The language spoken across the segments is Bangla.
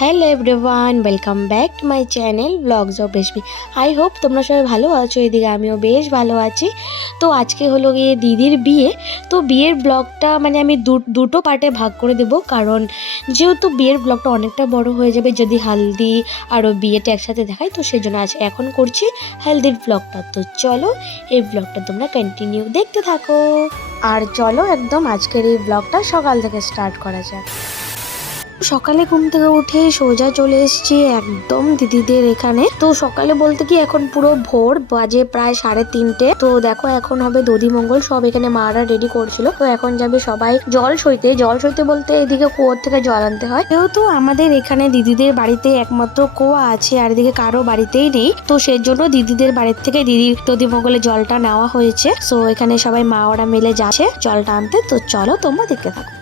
Hello everyone, welcome back to my channel blogs of Reshmi. I hope তোমরা সবাই ভালো আছো, এদিকে আমিও বেশ ভালো আছি। তো আজকে হলো গিয়ে দিদির বিয়ে। তো বিয়ের ব্লগটা মানে আমি দুটো পার্টে ভাগ করে দেবো, কারণ যেহেতু বিয়ের ব্লগটা অনেকটা বড় হয়ে যাবে যদি হালদি আরও বিয়েটা একসাথে দেখাই, তো সেই জন্য এখন করছি হেলদির ব্লগটা। তো চলো এই ব্লগটা তোমরা কন্টিনিউ দেখতে থাকো। আর চলো একদম আজকের এই ব্লগটা সকাল থেকে স্টার্ট করা যাক। সকালে ঘুম থেকে উঠে সোজা চলে এসেছি একদম দিদিদের এখানে। তো সকালে বলতে কি এখন পুরো ভোর বাজে প্রায় 3:30। তো দেখো এখন হবে দধি মঙ্গল, সব এখানে মারা রেডি করছিল। তো এখন যাবে সবাই জল সইতে বলতে এদিকে কুয়োর থেকে জল আনতে হয়, যেহেতু আমাদের এখানে দিদিদের বাড়িতে একমাত্র কুয়া আছে আর এদিকে কারো বাড়িতেই নেই। তো সেই জন্য দিদিদের বাড়ির থেকে দিদির দধি মঙ্গলের জলটা নেওয়া হয়েছে। সো এখানে সবাই মা ওরা মিলে যাচ্ছে জলটা আনতে। তো চলো তোমরা দেখতে থাকো।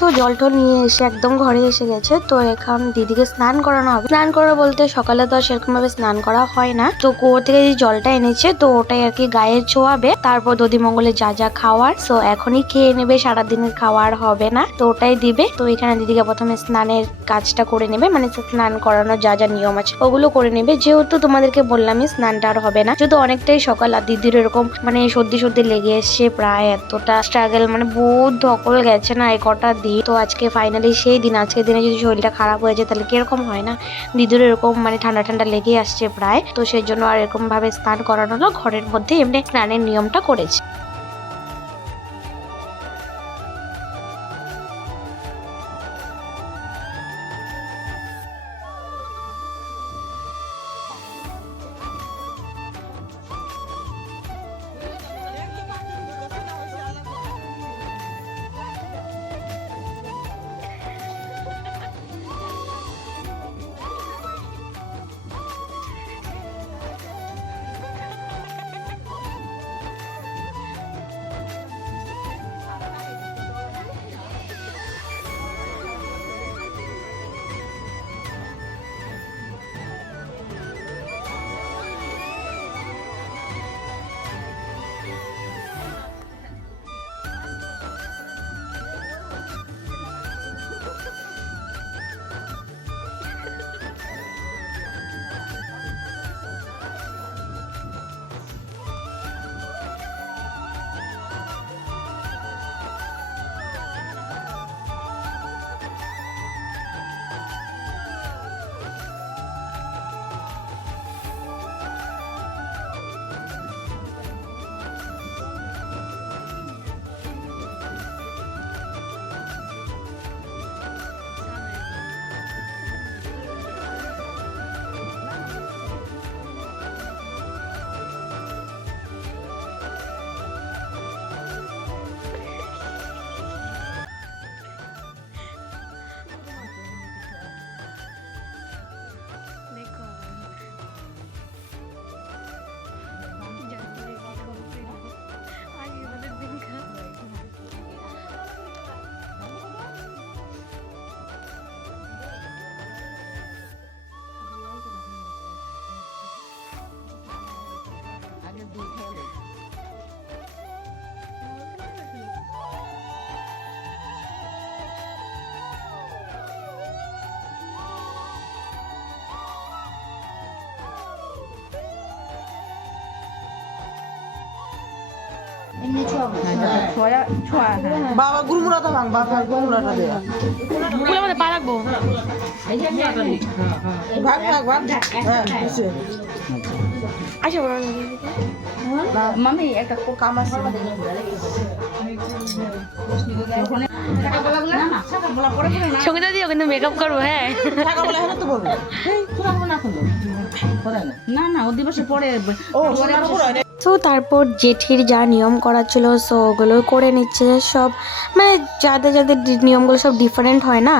সো জল টল নিয়ে এসে একদম ঘরে এসে গেছে। তো এখন দিদিকে স্নান করানো হবে। স্নান করা বলতে সকালে তো সেরকম ভাবে স্নান করা হয় না। তো কুয়ো থেকে যে জলটা এনেছে তো ওটাই আর কি গায়ে ছোঁয়াবে, তারপর দধি মঙ্গলে যা যা খাওয়ার সো এখনই খেয়ে নেবে, সারাদিনের খাওয়ার হবে না, তো ওটাই দিবে। তো এখানে দিদিকে প্রথমে স্নানের কাজটা করে নেবে, মানে স্নান করানোর যা যা নিয়ম আছে ওগুলো করে নেবে। যেহেতু তোমাদেরকে বললামই স্নানটা আর হবে না, যেহেতু অনেকটাই সকাল আর দিদির এরকম মানে সর্দি লেগে এসছে, প্রায় এতটা স্ট্রাগল মানে বহুত ধকল গেছে না এই কটা দিন। তো আজকে ফাইনালি সেই দিন, আজকের দিনে যদি শরীরটা খারাপ হয়ে যায় তাহলে কিরকম হয় না। দিদির এরকম মানে ঠান্ডা লেগে আসছে প্রায়, তো সেই জন্য আর এরকম ভাবে স্নান করানো হলো, ঘরের মধ্যে এমনি স্নানের নিয়মটা করেছে। বাবা গুড়মুড়াটা ভাঙ, বাবা গুড়মুড়াটা দে। ফুলের মধ্যে পা রাখবো। ভাগ ভাগ ভাগ। হ্যাঁ, হয়েছে। আচ্ছা বলো মামি একটা কাম আছে। সঙ্গীতা দিও কিন্তু মেকআপ করবো। হ্যাঁ সকালবেলা হেন তো বলবো। না না ও দিবসে পরে তো তারপর জেঠির যা নিয়ম করা ছিল সো ওগুলো করে নিচ্ছে সব, মানে যাদের যাদের নিয়মগুলো সব ডিফারেন্ট হয় না,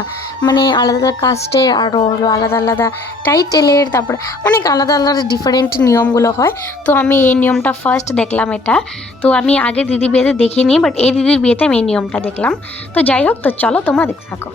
মানে আলাদা আলাদা কাস্টের আরও হলো আলাদা আলাদা টাইটেলের, তারপর অনেক আলাদা আলাদা ডিফারেন্ট নিয়মগুলো হয়। তো আমি এই নিয়মটা ফার্স্ট দেখলাম এটা, তো আমি আগে দিদি বিয়েতে দেখিনি, বাট এই দিদির বিয়েতে আমি এই নিয়মটা দেখলাম। তো যাই হোক, তো চলো তোমরা দেখতে থাকো।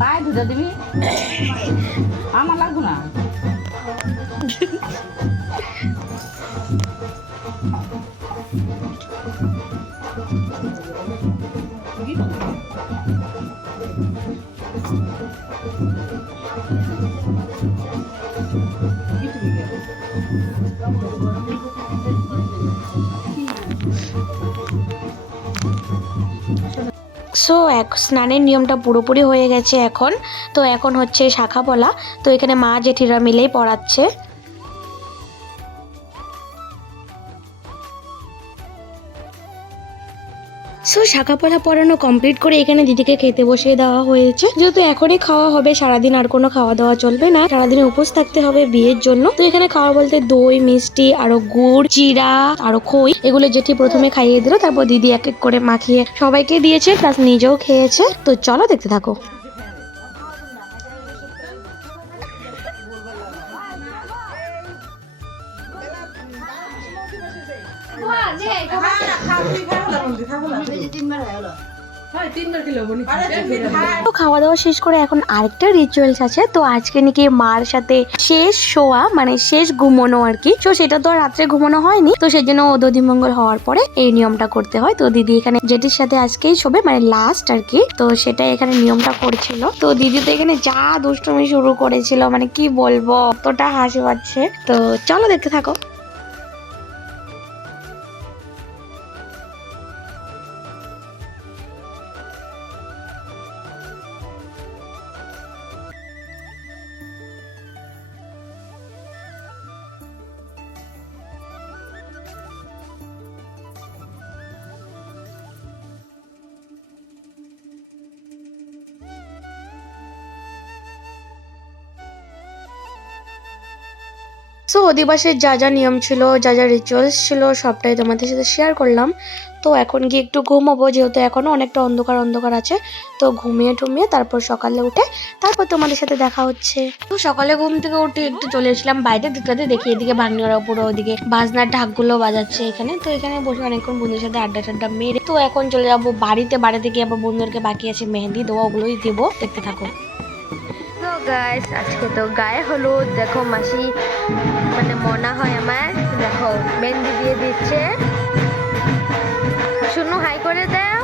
পায়ে ধুতে দিবি, আমার লাগবো না। সো স্নানের নিয়মটা পুরোপুরি হয়ে গেছে এখন। তো এখন হচ্ছে শাখা পলা, তো এখানে মা জেঠিরা মিলেই পড়াচ্ছে। সো শাখা পলা পড়ানো কমপ্লিট করে এখানে দিদিকে খেতে বসিয়ে দেওয়া হয়েছে, যেহেতু এখনই খাওয়া হবে, সারাদিন আর কোনো খাওয়া দাওয়া চলবে না, সারাদিন উপোস থাকতে হবে বিয়ের জন্য। তো এখানে খাওয়া বলতে দই মিষ্টি আরো গুড় চিড়া আরো খই, এগুলো জেঠি প্রথমে খাইয়ে দিল, তারপর দিদি এক এক করে মাখিয়ে সবাইকে দিয়েছে, প্লাস নিজেও খেয়েছে। তো চলো দেখতে থাকো। তো খাওয়া দাওয়া শেষ করে এখন আরেকটা রিচুয়ালস আছে, তো আজকে নাকি মার সাথে শেষ শোয়া, মানে শেষ ঘুমানো আর কি। তো সেটা তো আর রাত্রে ঘুমানো হয়নি, তো সেই জন্য দধিমঙ্গল হওয়ার পরে এই নিয়মটা করতে হয়। তো দিদি এখানে জেঠির সাথে আজকেই শোবে, মানে লাস্ট আর কি, তো সেটাই এখানে নিয়মটা করছিল। তো দিদি তো এখানে যা দুষ্টুমি শুরু করেছিল, মানে কি বলবো, অতটা হাসি পাচ্ছে। তো চলো দেখতে থাকো। সো অধিবাসের যা যা নিয়ম ছিল, যা যা রিচুয়ালস ছিল, সবটাই তোমাদের সাথে শেয়ার করলাম। তো এখন গিয়ে একটু ঘুমাবো, যেহেতু এখনও অনেকটা অন্ধকার অন্ধকার আছে। তো ঘুমিয়ে টুমিয়ে তারপর সকালে উঠে তারপর তোমাদের সাথে দেখা হচ্ছে। তো সকালে ঘুম থেকে উঠে একটু চলে এসেছিলাম বাইরে, দুটাতে দেখি এদিকে ভাগ্নিরা পুরো ওদিকে বাজনার ঢাকগুলো বাজাচ্ছে এখানে। তো এখানে বসে অনেকক্ষণ বন্ধুদের সাথে আড্ডা টাড্ডা মেরে তো এখন চলে যাবো বাড়িতে। বাড়িতে গিয়ে আবার বন্ধুদেরকে বাকি আছে মেহেন্দি দেওয়া, ওগুলোই দেবো, দেখতে থাকো। তো গাইস, আজকে তো গায়ে হলুদ, দেখো মাসি মানে মনা হয় আমার, দেখো মেহেন্দি দিয়ে দিচ্ছে। শুনু হাই করে দাও,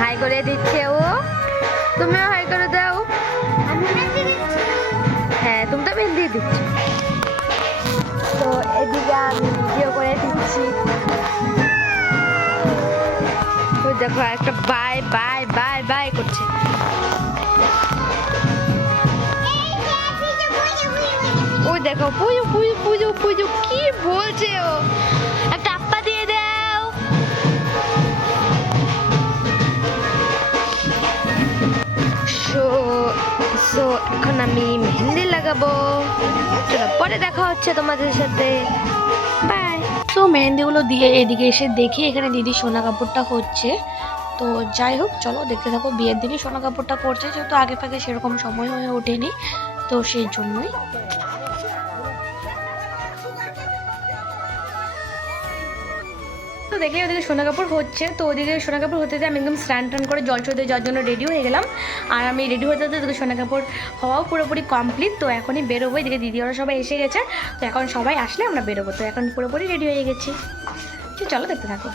হাই করে দিচ্ছে ও, তুমিও হাই করে দাও। হ্যাঁ তুমি তো মেহেন্দি দিচ্ছ। তো এদিকে আমি ভিডিও করে দিচ্ছি। তো দেখো একটা বাই বাই বাই বাই করছে। ওই দেখো পুজো পুজো পুজো পুজো কি বলছে ও, একটা আপ্পা দিয়ে দাও। সো এখন আমি মেহেন্দি লাগাবো, চলো পরে দেখা হচ্ছে তোমাদের সাথে, বাই। তো মেহেন্দিগুলো দিয়ে এদিকে এসে দেখি এখানে দিদি সোনা কাপড়টা হচ্ছে। তো যাই হোক চলো দেখতে থাকো। বিয়ের দিনই সোনা কাপড়টা করছে, যেহেতু আগে ফাগে সেরকম সময় হয়ে ওঠেনি, তো সেই জন্যই। তো দেখলে ওদিকে সোনা কাপড় হচ্ছে, তো ওদিকে সোনা কাপড় হতে আমি একদম স্নান টান করে জল ছড়তে যাওয়ার জন্য রেডি হয়ে গেলাম। আর আমি রেডি হতে হতে ওদিকে সোনা কাপড় হওয়াও পুরোপুরি কমপ্লিট। তো এখনই বেরোবো, এদিকে দিদি ওরা সবাই এসে গেছে, তো এখন সবাই আসলে আমরা বেরোবো। তো এখন পুরোপুরি রেডি হয়ে গেছি, তো চলো দেখতে থাকো।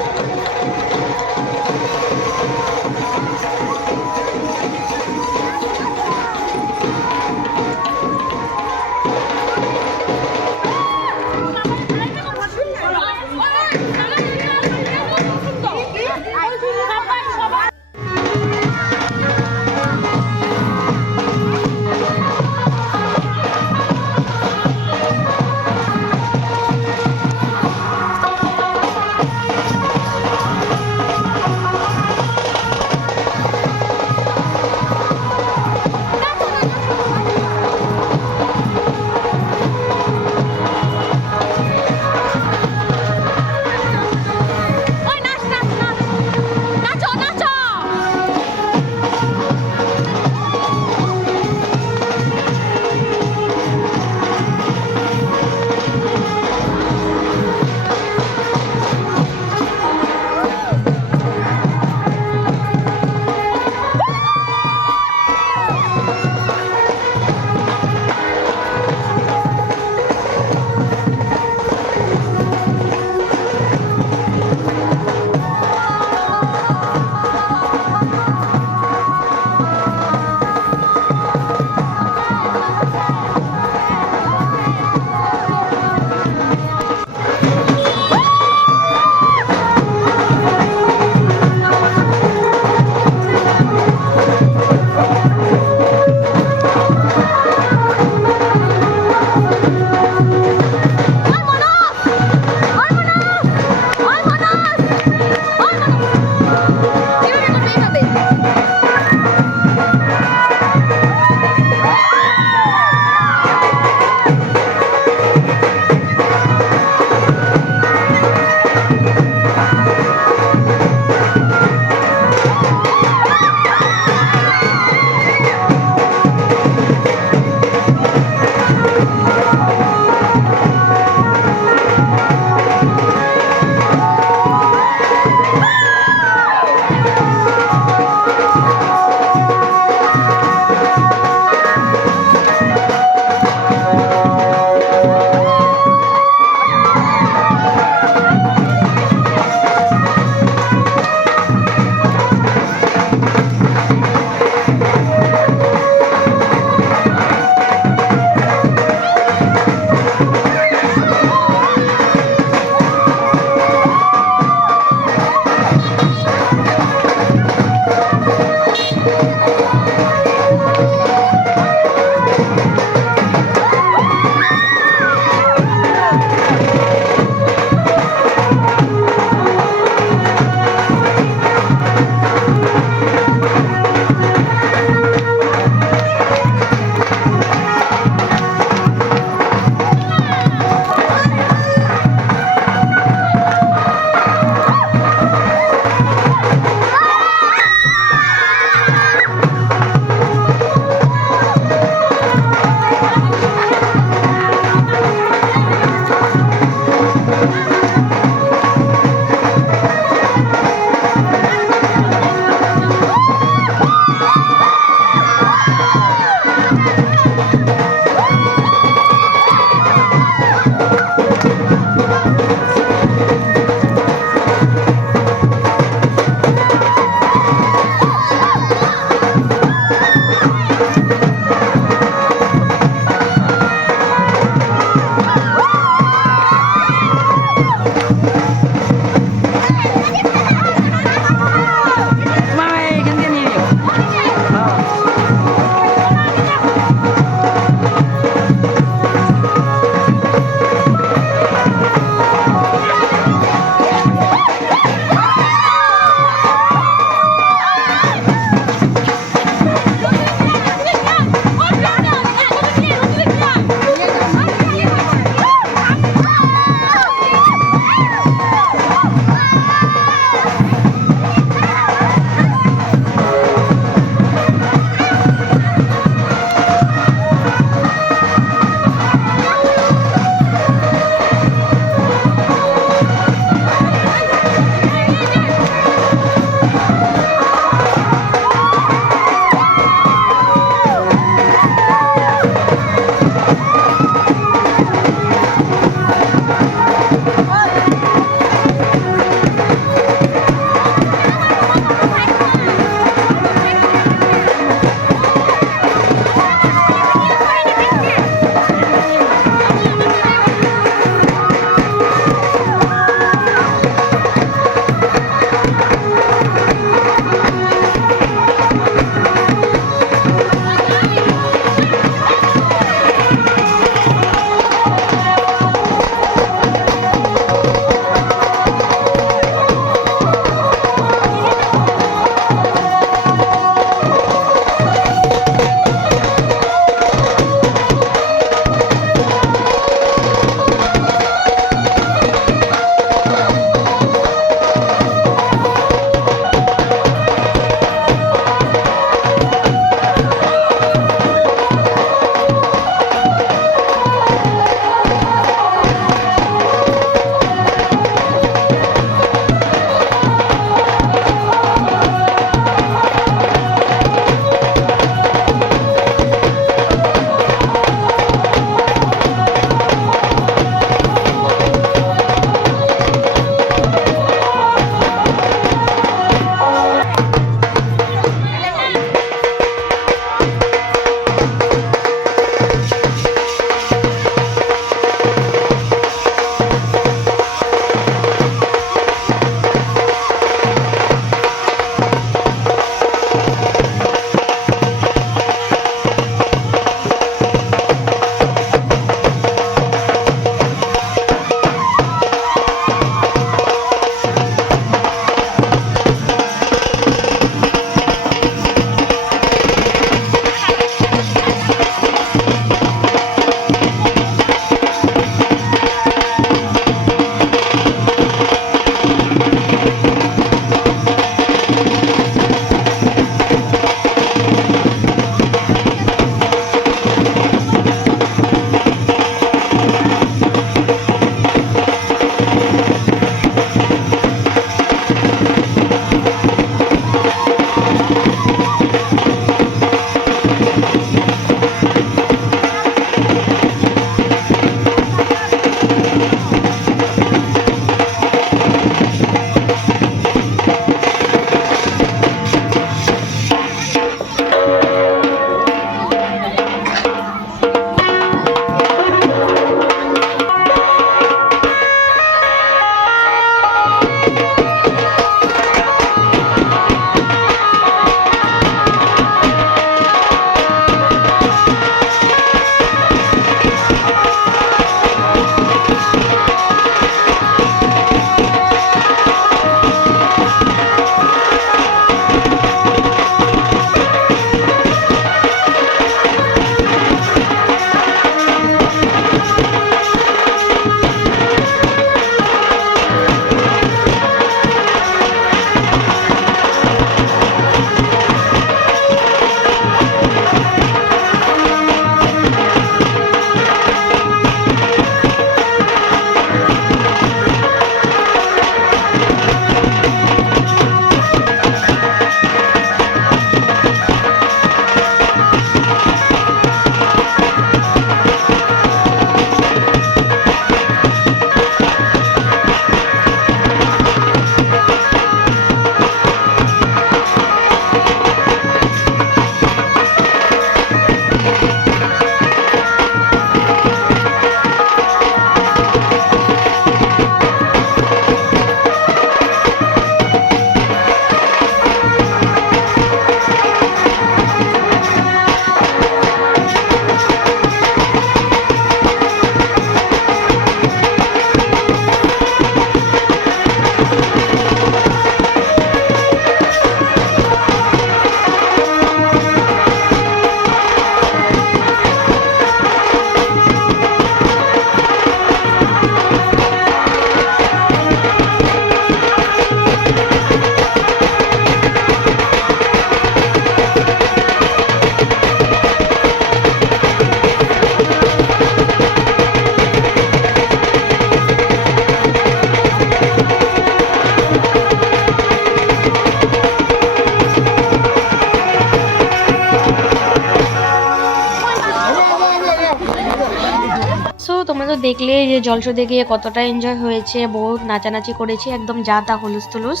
দেখলে যে জলসদে গিয়ে কতটা এনজয় হয়েছে, বহুত নাচানাচি করেছি, একদম যা তা হুলুস তুলুস।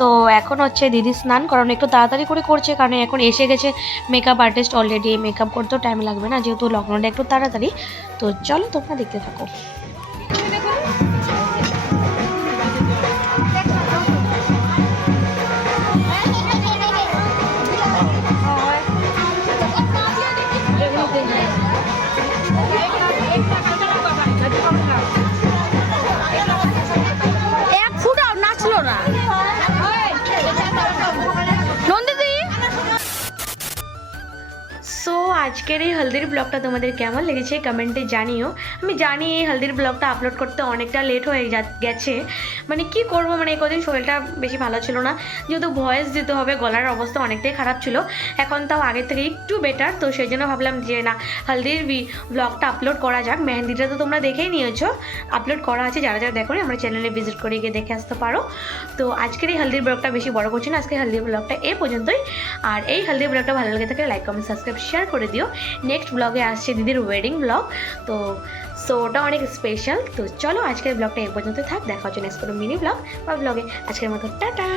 তো এখন হচ্ছে দিদি স্নান করানো একটু তাড়াতাড়ি করে করছে, কারণ এখন এসে গেছে মেকআপ আর্টিস্ট অলরেডি, মেকআপ করতেও টাইম লাগবে না, যেহেতু লগ্নটা একটু তাড়াতাড়ি। তো চলো তোমরা দেখতে থাকো। এক ফুটাও নাচলো না নন্দিদি। সো আজকের এই হলদির ব্লগটা তোমাদের কেমন লেগেছে কমেন্টে জানিও। আমি জানি এই হলদির ব্লগটা আপলোড করতে অনেকটা লেট হয়ে গেছে, মানে কি করব, মানে এই কদিন শরীরটা বেশি ভালো ছিল না, যেহেতু ভয়েস দিতে হবে, গলার অবস্থা অনেকটাই খারাপ ছিল। এখন তাও আগের থেকে একটু বেটার, তো সেই জন্য ভাবলাম যে না, হলদির ব্লগটা আপলোড করা যাক। মেহেন্দিটা তো তোমরা দেখেই নিয়েছো, আপলোড করা আছে, যারা যারা দেখো আমার চ্যানেলে ভিজিট করে গিয়ে দেখে আসতে পারো। তো আজকের এই হলদির ব্লগটা বেশি বড় করছি না, আজকে হলদির ব্লগটা এ পর্যন্তই। আর এই হলদির ব্লগটা ভালো লেগে থাকলে লাইক কমেন্ট সাবস্ক্রাইব শেয়ার করে দিও। নেক্সট ব্লগে আসছে দিদির ওয়েডিং ব্লগ, তো ওটা অনেক স্পেশাল। তো চলো আজকের ব্লগটা এই পর্যন্ত থাক, দেখা হচ্ছে নেক্সট কোনো মিনি ব্লগ বা ব্লগে। আজকের মতো টাটা।